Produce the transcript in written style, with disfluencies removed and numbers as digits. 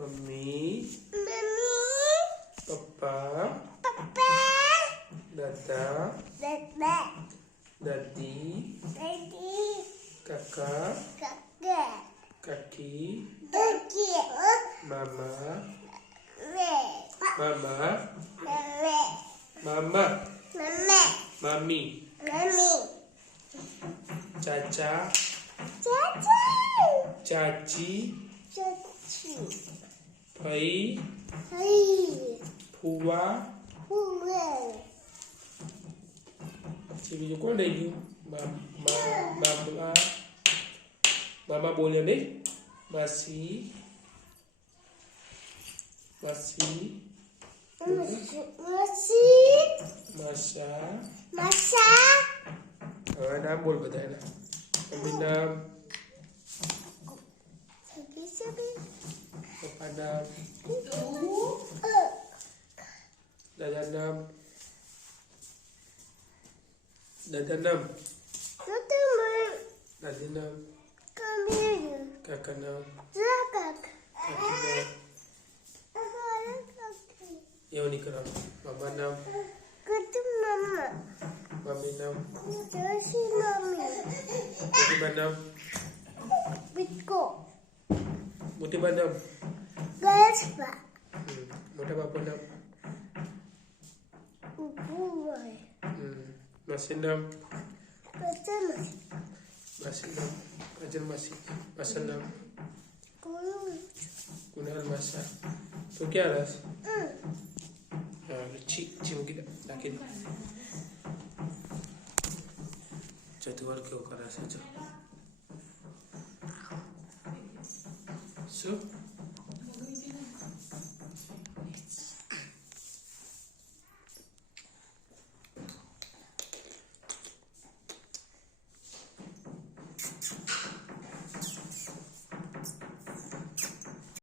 mummy papa दादा दादी काका काकी मामा मामा मामी चाचा चाची भाई फुआ बीजू कोण रही गયું मामा बोल्यो नहीं मासी मासी मासा હવે નામ બોલ બધા એના મમ્મી નામ પપ્પા નામ દાદા નામ દાદી નામ કાકા નામ કાકી નામ એવું નહીં કરવાનું મામા નામ મમ્મી નામ મોટી બા નામ મોટી બા નામ મોટા બાપા નામ માસી નામ માસી નામ કાજલ માસી માસા નામ કુનાલ માસા તો ક્યાં રસ છી મૂકી દે નાખી દે ચતુર કેવું કરાશે જો શું